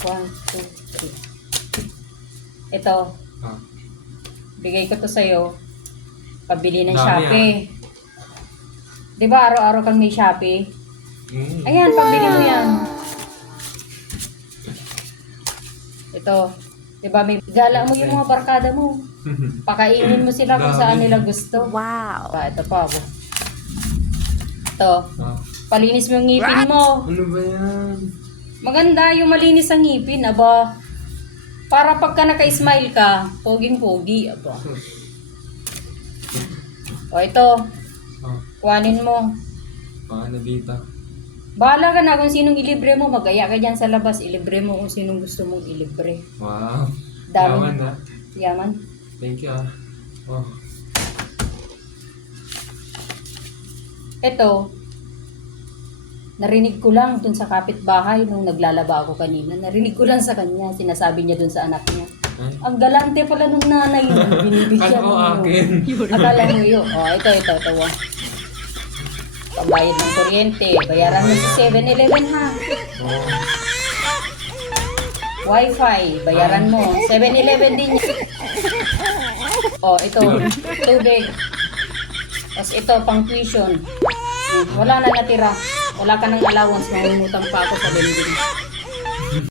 1, 2, 3. Ito, Ah. bigay ko to sa'yo. Pabili ng Dami, Shopee. Di ba araw-araw kang may Shopee? Ayan, pabili mo yan. Ito, di ba may gala mo yung mga barkada mo. Pakainin mo sila kung saan nila gusto. Wow. Ito pa. Ito, Ah. palinis mo yung ngipin mo. Ano ba yan? Maganda yung malinis ang ngipin, aba. Para pagka naka-smile ka, poging-pogi, aba. O ito, Ah. kuhanin mo. Paano dito? Bahala ka na kung sinong ilibre mo. Magaya ka dyan sa labas. Ilibre mo kung sinong gusto mong ilibre. Wow. Dami. Yaman ah. Yaman. Thank you ah. Oh. Ito, narinig ko lang dun sa kapitbahay nung naglalaba ako kanina. Narinig ko lang sa kanya. Sinasabi niya dun sa anak niya. Ay. Ang galante pala nung nanay mo. Binibigyan Ano mo. akin? Akala mo yun. O, ito. Pambayad ng kuryente. Bayaran mo sa 7-Eleven ha. Oh. Wi-Fi. Bayaran mo. 7-Eleven din yan. O, ito. Tubig. Tapos ito, pang tuition. Wala na natira. Wala ka ng allowance. Mangungutang pa ako sa lending.